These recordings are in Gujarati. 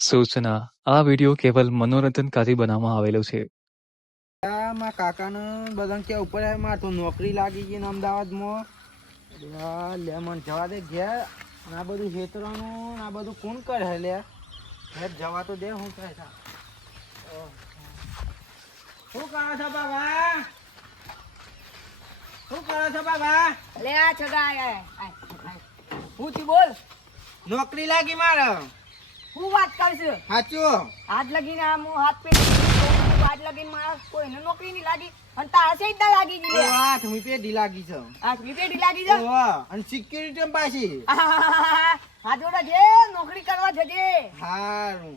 सूचना આ વિડિયો કેવલ મનોરંજનકારી બનાવવામાં આવેલો છે. મારા કાકાને બધા કે ઉપર મારે તો નોકરી લાગી ગઈ ને અમદાવાદમાં. લે મને જવા દે ઘેર. આ બધું ખેતરોનું આ બધું કોણ કરે લે? ઘેર જવા તો દે. હું કહે શું કરો છો બાબા? શું કરો છો બાબા? લે આ છગા હું થી બોલ. નોકરી લાગી મારે. હું વાત કરશું સાચું? હાથ લગીને આમ હાથ પે હાથ લગીને મારા કોઈને નોકરી નહીં લાગી અને તારા છે જ લાગી ગઈ લે. 8મી પેઢી લાગી છે. 8મી પેઢી લાગી છે. અને સિક્યુરિટી પાછી. હા જોડા જે નોકરી કરવા જજે. હારું.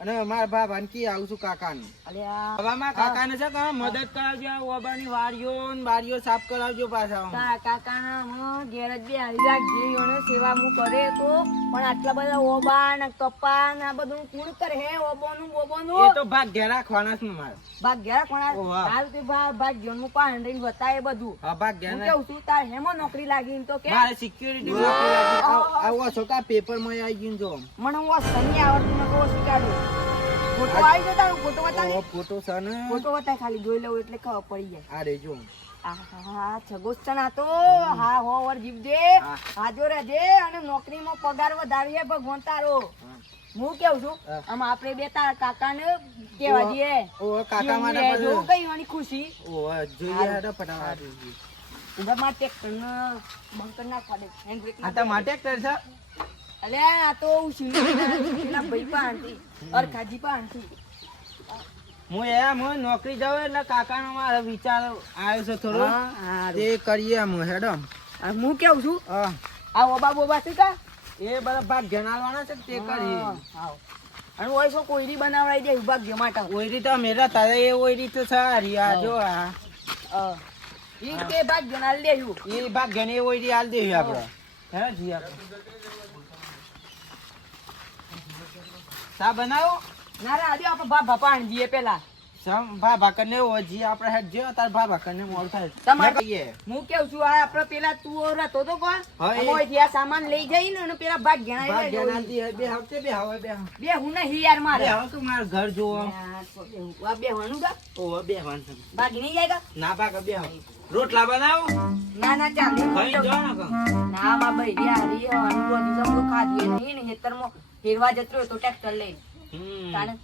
અને મારા બાબાને કી આવું છું કાકાને. અલ્યા બાબા કાકાને છે કે મદદ કરાવજો. ઓબાની વાડીઓ ને બારીઓ સાફ કરાવજો પાછા. કાકાના ઘેર જ બે આવી રાખજે. એને સેવા હું કરે તો પણ આટલા બધા ઓબા ને કપા ને આ બધું કુણ કરે હે ઓબોનું બોબોનું. એ તો ભાગ ઘેર રાખવાના છે મારે. ભાગ ઘેર કોણા ઓવા. હાલ તે ભાગ ઘેર નું પાણ રહીને બતાય બધું. હા ભાગ ઘેર. હું કેવું છું તાર હેમાં નોકરી લાગી તો કે મારે સિક્યુરિટી નોકરી લાગી. આવો છોકરા પેપર માં આવી ગયું જો. મને હું સની આવડતું ન કહો શીખાડું. ફોટો આવી ગયો તારો ફોટો બતાવી. ફોટો છે ને? ફોટો બતાય ખાલી જોઈ લઉં એટલે ખબર પડી જાય. આ રે જો. આહા છગોસ્તન આ તો હા હો વર જીવજે. હાજો રહેજે અને નોકરીમાં પગાર વધારીએ ભગવાન તારો. હું કેવું છું આમ આપણે બે તારા કાકાને કેવા જઈએ. ઓ કાકા માટે જોવું કઈ વાની ખુશી. ઓ જોઈએ હેડો ફટાફટ. ઉધર માં ટ્રેક્ટર ને બંકર ના ખાડે હેન્ડ બ્રેક આ તો માટે કર છે. અલે આ તો પેલા ભાઈ પાણથી અરખાજી પાણથી. હું નોકરી જાઉં એટલે કાકાનો મારો વિચાર આવ્યો છે થોડો. તે કરીએ હું હેડો. હું કેવું છું હા આ ઓબા બોબા છે કા એ બધા ભાગ જણાવવાના છે તે કરીએ. અને ઓય સો કોઈરી બનાવડાઈ દે ભાગ્ય માટે. ઓયરી તો મેરા તારે એ ઓયરી તો સારી. આ જો આ ઈ કે ભાગ જણાલ દેયું એ ભાગ ગણે ઓયરી હાલ દેવી આપણે. હે જી આપણે સા બનાવો. ના રે આજે આપણે ભાભા પાણ જીએ પેલા સમ ભાભા કને ઓજી આપણે હેડ જો તાર ભાભા કને મોડ થાય તમારે કહીએ. હું કેવું છું આ આપણે પેલા તું રતો તો કોણ હા, એ. ઓય જ્યાં સામાન લઈ જઈ ને અને પેલા ભાગ ભાગ જણાઈ દે. ગણાતી બે હફતે બે હવે બે બે હું નહીં યાર મારે બે હવે તો માર ઘર જોવો. આ બે હણું કા ઓ બે વાન છે. ભાગી નહીં જાય કા ના ભાગ બે હવે રોટલા બનાવો. ના ના ચાલે ખાઈ જો ને કા. ના બા ભાઈ યાર એ અનુભવ દિવસ તો ખાધી નહીં ને હેતરમાં ફેરવા જતો હોય તો ટ્રેક્ટર લઈને તાણે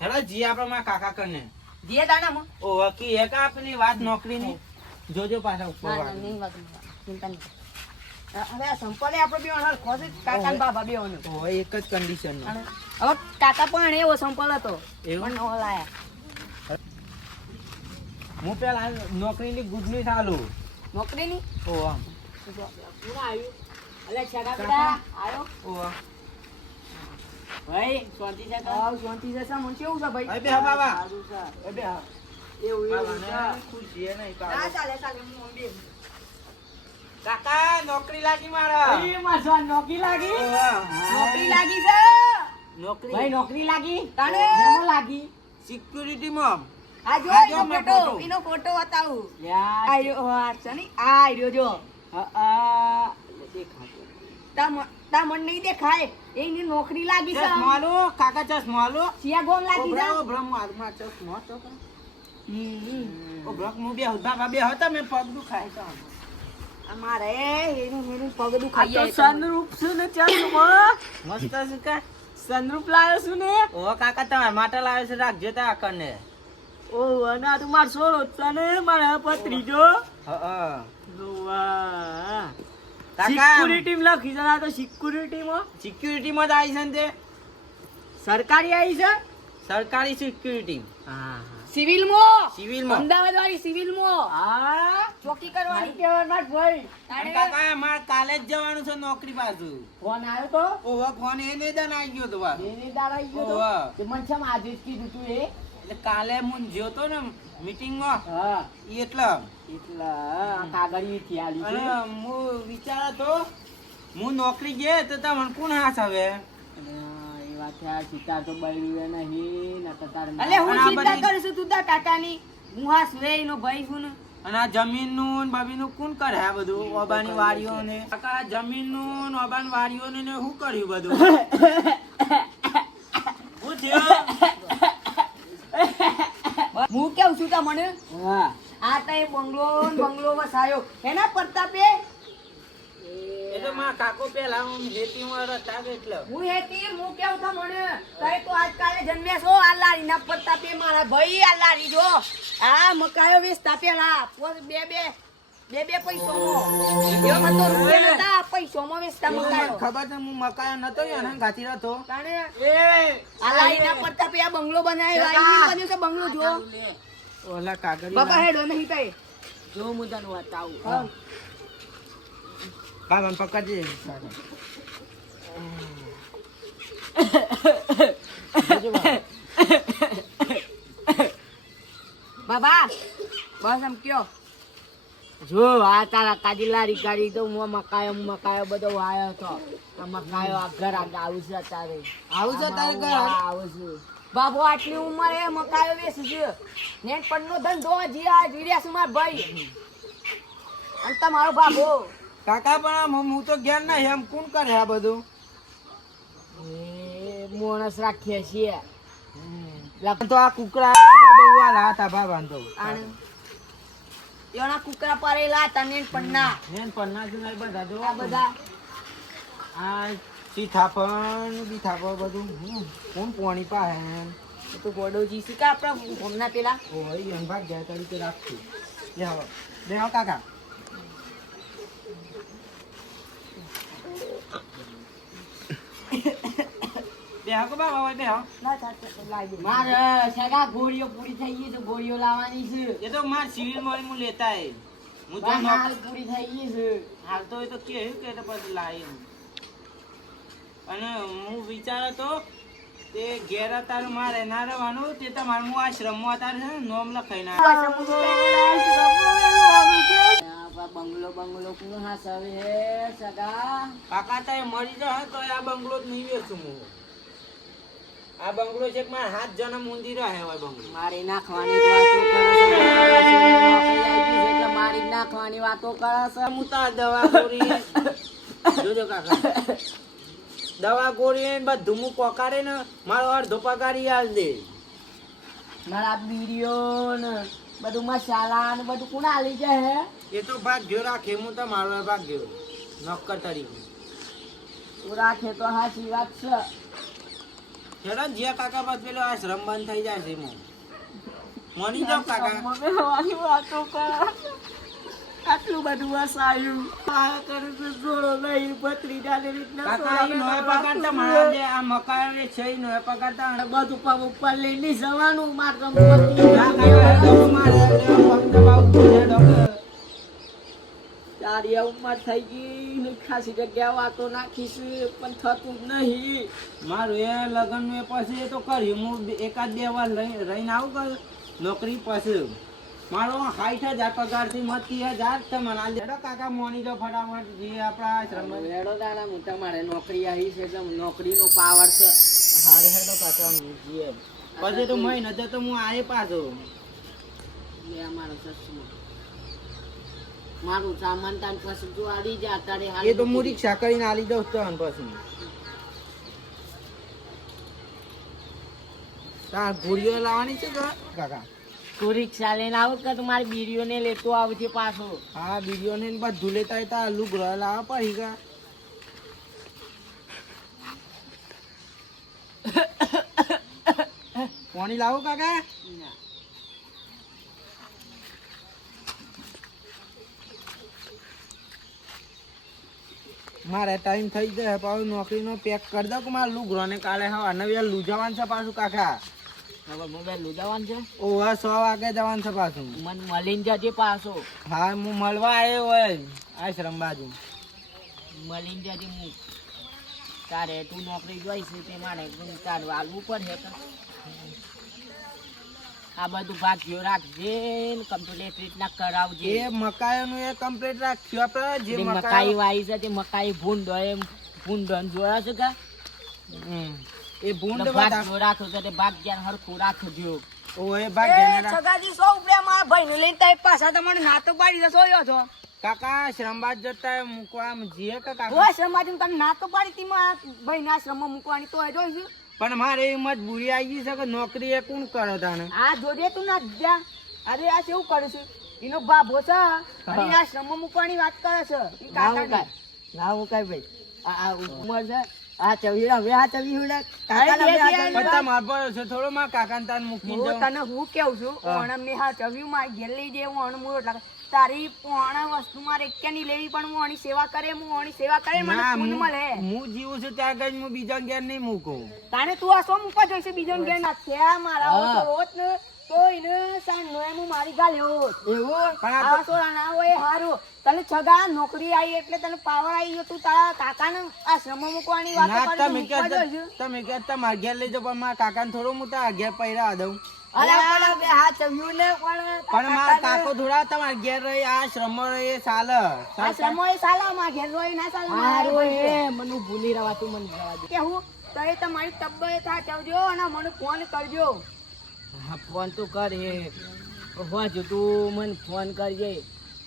હેડો જી આપણે મારા કાકા કને જે દાણામાં ઓ કી એક આપની વાત નોકરીની જોજો પાછા ઉપર ના ના વાત. નહીં વાત ચિંતા નહીં. હવે આ સંપલે આપણે બે હળ ખોસે કાકા ને બાબા બે હોનું. ઓ એક જ કન્ડિશન નો. હવે કાકા પણ એવો સંપલ હતો એવું? પણ ઓલાયા હું પેલા નોકરીની ગુડ ન્યૂઝ આલુ. નોકરીની ઓ આમ પૂરા આવ્યું અલે છગા બેટા આયો ઓ ભાઈ શાંતિ છે હા શાંતિ છે સા મને કેવું છે ભાઈ એ બે હા બાબા. સારું છે એ બે હા એવું એવું બાબાને ખુશી હે નહીં ના કાકા. ચાલે ચાલે હું બે કાકા નોકરી લાગી મારા. એ માસવા નોકરી લાગી ઓ હા. નોકરી લાગી છે નોકરી ભાઈ નોકરી લાગી તાણે લાગી સિક્યુરિટી માં. આ જો આ જો એનો મેં ફોટો ફોટો. એનો ફોટો બતાવું આયો આ છે ને આયો જો આ દેખાતો. તા મન નહીં દેખાય એની નોકરી લાગી છે ચશ્માલો કાકા ચશ્માલો. સિયા ગોમ લાગી છે ઓ બ્રહ્મ આત્મા ચશ્મા તો ઓ બ્રહ્મ બે બાબા બે હતા મે પગ દુખાય તો. અમારે એનું પગ દુખાઈ આ તો સનરૂપ છે ને ચશ્મા મસ્ત છે કા સનરૂપ લાવ્યો છું ને. ઓ કાકા તમારા માટે લાવ્યો છે રાખજો તા કને. ઓ અને તું માર સોરો તને મારા પત્રીજો હા વાહ કાકા સિક્યુરિટી માં લખી જણા તો સિક્યુરિટી માં સિક્યુરિટી માં જ આવી છે ને તે. સરકારી આવી છે સરકારી સિક્યુરિટી. હા સિવિલ માં સિવિલ માં. અમદાવાદ વાળી સિવિલ માં હા ચોકી કરવાની કેવાના ભાઈ અને કાકા માર કાલે જ જવાનું છે નોકરી પાછું. ફોન આવ્યો તો ઓવા ફોન એને દન આવી ગયો તો બા. એને દાડા આવી ગયો ઓવા. તો મન છે આજે જ કીધું તું એ એટલે કાલે હું જ્યો તો ને મીટિંગ માં હા એટલે કાગળી થી આલી અને હું વિચાર તો હું નોકરી ગયે તો તમને કોણ હાથ આવે. એ વાત છે સીતા તો બળ્યું નહીં ન તો તાર અલે હું ચિંતા કરું છું તું તાર કાકાની હું હાસ રે એનો ભાઈ છું ને અને આ જમીનનું ને બબીનું કોણ કરે આ બધું ઓબાની વાડીઓ ને કાકા આ જમીનનું ને ઓબાની વાડીઓ ને શું કર્યું બધું શું થયું હું કેવું છું તમને આ તો એ બંગલો વસાયો એના પ્રતાપે એ તો માં કાકો પેલા ખેતીમાં હતા એટલે હું કેવું તમને તઈ તો આજકાલે જન્મ્યા છો આ લારીના પ્રતાપે મારા ભાઈ આ લારી જો આ મકાયો વેચતા પેલા બે પૈસોમાં એવા તો રૂપિયા નતા પૈસોમાં વેચતા મકાયો ખબર છે હું મકાયો નતો એને ગાતી હતો તાણે આ લારીના પ્રતાપે આ બંગલો બનાવ્યો આ બન્યો છે બંગલો જો ઓલા કાગળ બાપા હેડો નહીં તઈ જો હું તને બતાવું હા મને પકડજે બાબા બસ એમ કયો જો આ તારા કાજી લારી ગાડી તો હું મકાયો બધો વાયો હતો આ મકાયો આ ઘર આવું છે અત્યારે આવું છે તારે ઘર આવું છે બાબુ આટલી ઉંમરે મકાયો વેચે છે ને પન્નો ધંધો જીર્યા છે મારા ભાઈ અને તમારો બાબો કાકા પણ હું તો જ્ઞાન ના એમ કોણ કરે આ બધું એ મોણસ રાખીએ છીએ તો આ કુકડા હતા બાબા તો એના કુકરા પારેલા હતા ને પન્ના બધા જો આ બધા આ સીથાપણ બીથાપણ બધું કોણ પોણી પાહે તો ગોડોજી છે કે આપણા ઘોમના પેલા ઓય એમ ભાગ ગયા તરીકે રાખશું બેહો કાકા બેહો કે બાબા બેહો મારે સગા ગોળીઓ પૂરી થઈ ગઈ છે ગોળીઓ લાવવાની છે એ તો માર સિવિલ મોલ હું લેતા હે હું તો હાલ પૂરી થઈ ગઈ છે હાલ તો એ તો કેવું કે તો પછી લાવી અને હું વિચારો તો તે ઘેર તારું મારે ના રહેવાનું તે તમારે હું આશ્રમમાં તારે છે ને નોમ લખાઈ ના બંગલો કોણ હાસવે હે સગા કાકા તારે મરી જાય તો આ બંગલો જ નહીં વેચું હું આ બંગલો છે કે મારા 7 જણા મુંદી રહે હોય બંગલો મારી નાખવાની વાતો કરે છે એટલે મારી નાખવાની વાતો કરે છે હું તાર દવા ગોળી જોજો કાકા દવા ગોળી બધું હું પોકારે ને મારો અડધો પગારી આલ દે મારા બીડીઓ ને બધું મસાલા ને બધું કોણ આલી જાય હે એ તો ભાગ્યો રાખે હું તો મારો ભાગ્યો નોકર તરીકે તું રાખે તો હાચી વાત છે હેડો જીયા કાકા બાદ પેલો આશ્રમ બંધ થઈ જાય છે મોની જાવ કાકા મમ્મી વાતો કરે આટલું બધું વસાયું આ કરે છે જોડો નહીં પતરી ડાલે રીતના કાકા ઈ નોય પગારતા મારા દે આ મકાન રે છે ઈ નોય પગારતા બધું પગ ઉપર લઈને જવાનું માર તારી ઉંમર થઈ ગઈ ને ખાસી જગ્યા વાતો નાખીશ પણ થતું જ નહીં મારું એ લગન મે પછી તો કર્યું હું એકાદ 2 વાર રહીને આવું કર નોકરી પછી મારો 60,000 પગાર થી 30,000 તમને આ લેડો કાકા મોની જો ફટાફટ જે આપણા આશ્રમ હેડો દાડા મોટા મારે નોકરી આવી છે એટલે નોકરીનો પાવર છે હારે હેડો કાકા જીએ પછી તો મહિનો તો હું આએ પાછો લે મારો સસમો મારું સામાન તાન પછી જો આડી જા તારે એ તો હું રિક્ષા કરીને આલી દઉં તો પછી તાર ભૂરીઓ લાવવાની છે કાકા તું રિક્ષા લઈને આવો કે તમારી બીડીઓને લેતો આવજે પાછો હા બીડીઓ ને બધું લેતા હતા લુગડો લાવવા પડી ગયા પાણી લાવો કાકા મારે ટાઈમ થઈ જાય પાછું નોકરીનો પેક કરી દો કે મારે લુગડો ને કાલે હવા નવી લુ જવાનું છે પાછું કાકા હવે મોબાઈલ લુજાવાનું છે ઓવા 100 વાગે જવાનું છે પાછું મને મળીને જજે પાછો હા હું મળવા આવ્યો હોય આશ્રમ બાજુ મળીને જજે હું તારે તું નોકરી જોઈશ તે મારે તારે વાલવું પડે તો આ બધું ભાગ્યો રાખજે ને કમ્પ્લીટ રીતના કરાવજે એ મકાઈનું એ કમ્પ્લીટ રાખ્યું આપણે જે મકાઈ વાઈ છે તે મકાઈ ભૂંડો એમ ભૂંડો જોયા છે કે એ ભૂંડ ભાગ જો રાખો તો તે ભાગ જ્યાં હરખું રાખજો ઓય ભાગ ઘેને રાખ. છગાજી સો ઉપડે મારા ભાઈને લઈને તારી પાછા તમને ના તો પાડી દે સોયો છો કાકા શ્રમબાદ જતા મૂકવા જીએ કે કાકા? ઓય શ્રમાજી તમે ના તો પાડી તી મારા ભાઈને આશ્રમમાં મૂકવાની તો જોઈશું. પણ મારે એવી મજબૂરી આવી ગઈ છે કે નોકરી એ કોણ કરે તાને? આ જોજે તું ના જા. અરે આ કેવું કરે છે એનો બાબો છે અને આ શ્રમમાં મૂકવાની વાત કરે છે ઈ કાકાની. ના મુકાય ભાઈ આ ઉંમર છે આ ચવી હવે આ ચવી હુડા પણ તમાર પર છે થોડો માં કાકા તાન મૂકી હું જાઉં. તને હું કેવું છું ઓણમ ને હા ચવ્યું માં ઘેર લઈ જે હું અણમૂળ એટલે તારી પોણા વસ્તુ મારે એકેની લેવી પણ હું આની સેવા કરે હું આની સેવા કરે મને ના, પુણ્ય મળે. હું જીવું છું ત્યાં આગળ હું બીજા ઘેર નહીં મૂકું. તાને તું આ સો મૂકવા જોઈશે બીજો ઘેર નાખ્યા મારા હોય તો હોત ને તો એને સાંજ નો હું મારી ગાલ્યો એવું પણ આ આ તો ના હોય હારું તને છગા નોકરી આવી એટલે તને પાવર આવી ગયો તું તારા કાકાને આ શ્રમ મૂકવાની વાત ના, કરી તમે મૂકવા કહેતા જોઈશે. તમે કહેતા મારા ઘેર લઈ જાઓ પણ મારા કાકાને થોડો હું ત્યાં ઘેર પૈરા દઉં. અરે પણ બે હાથ ચવ્યું ને પણ મારા કાકો થોડા તમારા ઘેર રહી આ શ્રમ રહી એ ચાલે. આ શ્રમો એ સાલા માં ઘેર રોય ના સાલા હારું એ મને ભૂલી રવા તું મને જવા દે કેવું તો એ તમારી તબિયત સાચવજો અને મને ફોન કરજો. હા ફોન તો કર એ હોજો તું મને ફોન કરજે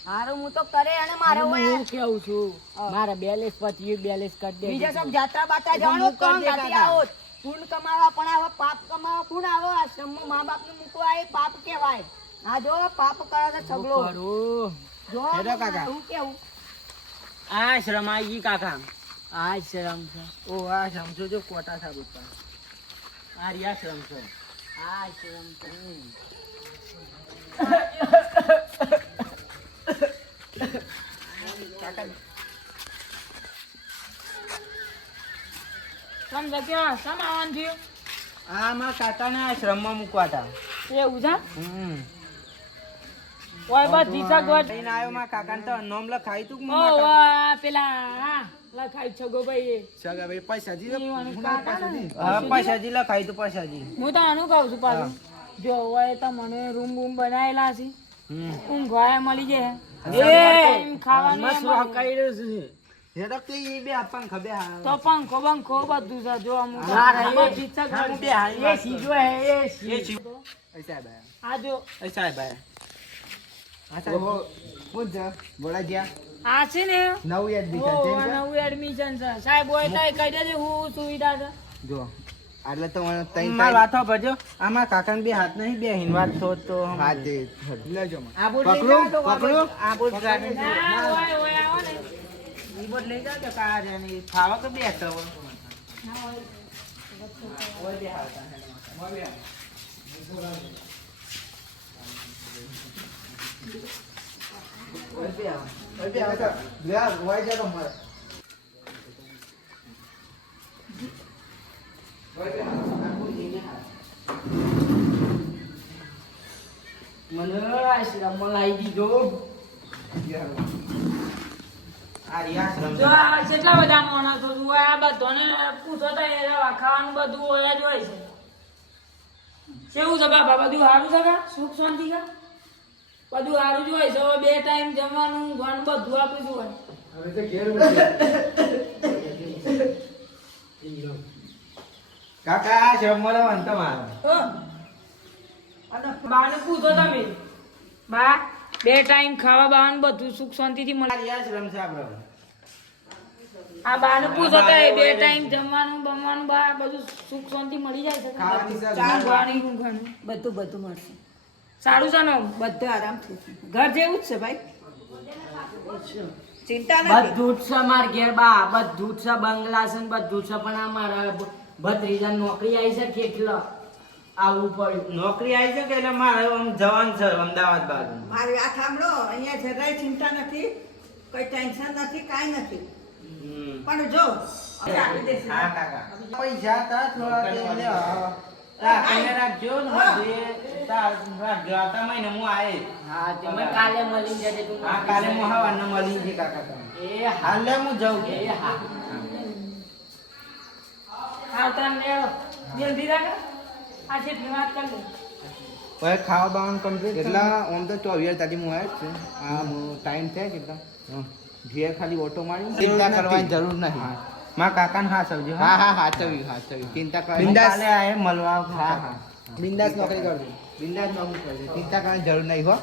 હારું હું તો કરે અને મારે હું હોય કેવું છું મારા બેલેન્સ પછી બેલેન્સ કરી દે બીજા સબ જાત્રા બાત્રા જવાનું તો હું કરી દે ગાડી કાકા. આવો પૂન કમાવા પણ આવા પાપ કમાવા કોણ આવો આ શ્રમમાં મા બાપ ને મૂકવા એ પાપ કહેવાય. આ જો પાપ કરે તો સગલો કરું જો હેડો કાકા. હું કેવું આ શ્રમ આવી ગઈ કાકા. આ શરમ છે ઓ આ શ્રમ છો જો કોટા સાબુત પર આ રહ્યા શ્રમ છો. આ શરમ છે આ મારા કાકાને આ શ્રમમાં મૂકવા હતા. એવું છે ઓય બસ દીસા ગોટ લઈને આવ્યો મારા કાકાને તો નામ લખાઈ તું કે મારા કાકા પેલા લખાઈ છગો ભાઈ સગા ભાઈ પૈસાજી કાકા હા પૈસાજી લખાઈ તું પૈસાજી. હું તો આનું કહું છું પાછું જો હોય તો મને રૂમ બૂમ બનાવેલા છે હમ ઊંઘવા મળી જાય ખાવાનું મસ્ત કર્યું છે હેડો કે ઈ બે આપણ ખબે હા તો પંખો બંખો બધું છે જો અમુક હું બે હાઈ એ સીજો હે એ એ છી એ સાહેબ આયા. આ જો એ સાહેબ આયા. હા સાહેબ કોણ છે બોલા ગયા આ છે ને નવું એડમિશન છે ને? નવું એડમિશન છે સાહેબ હોય તો કહી દેજે હું સુવિધા છે જો એટલે તો મને તઈ માર વાતો ભરજો આમાં કાકાને બે હાથ નહીં બે હિનવાત છો તો હાથ દે લેજો આ બોટ પકડો પકડો આ બોટ ગાડી ના હોય હોય આવો ને ઈ બોટ લઈ જાવ તો કાર અને ખાવા કે બે તો ઓય બે હાથ મોય બે આવ લે વાય જા તો મારે મને આ શરમમાં લાવી દીધો આ રિયા શ્રમ જો આ કેટલા બધા માણસો હોય આ બધાને પૂછો તો એ ખાવાનું બધું હોય જ હોય છે કેવું છે બાપા બધું સારું છે કા સુખ શાંતિ કા બધું સારું જ હોય છે હવે બે ટાઈમ જમવાનું ઊંઘવાનું બધું આપણું જ હોય કાકા આ શ્રમ મળે વન તમારો અને બાને પૂછો તમે બા બે ટાઈમ ખાવા બાવાનું બધું સુખ શાંતિથી મળે આ રિયા શ્રમ છે આપણો આ બાને પૂછો તો એ બે ટાઈમ જમવાનું બમવાનું બા બધું સુખ શાંતિ મળી જાય છે ખાવાની છે. ઊંઘવાની ઊંઘવાનું બધું બધું મળશે સારું છે ને બધું આરામથી ઘર જેવું જ છે ભાઈ ચિંતા બધું જ છે માર ઘેર બા બધું જ છે બંગલા છે ને બધું છે પણ આ મારા ભત્રીજા નોકરી આવી છે કેટલો આવવું પડ્યું નોકરી આવી છે કે એટલે મારે આમ જવાનું છે અમદાવાદ બાજુ. મારી વાત સાંભળો અહીંયા જરાય ચિંતા નથી કોઈ ટેન્શન નથી કાંઈ નથી પણ જો આપી દેશે. હા કાકા પૈસા તા થોડા દે લેવા રાખીને રાખજો ને બધે તા રાખજો આવતા મહિને હું આવીશ. હા તમે કાલે મળી જજે તું હા કાલે હું હવારને મળી જઈએ કાકા તમે. એ હા હાલે હું જાઉં એ હા હા તને જલ્દી રાખ આ જેટલી વાત કરી લે હવે ખાવા બાવાનું કમ્પ્લીટ કેટલા આમ તો 24 તારીખ હું આવ્યો જ છું આ ટાઈમ થાય કેટલા ઘેર ખાલી ઓટો મારી ચિંતા કરવાની જરૂર નહીં માં કાકાને હા સમજો હા હા હા ચવી ચિંતા કરવાની બિંદાસ આયે મળવા હા હા બિંદાસ નોકરી કરજો બિંદાસ નોકરી કરજો ચિંતા કરવાની જરૂર નહીં હો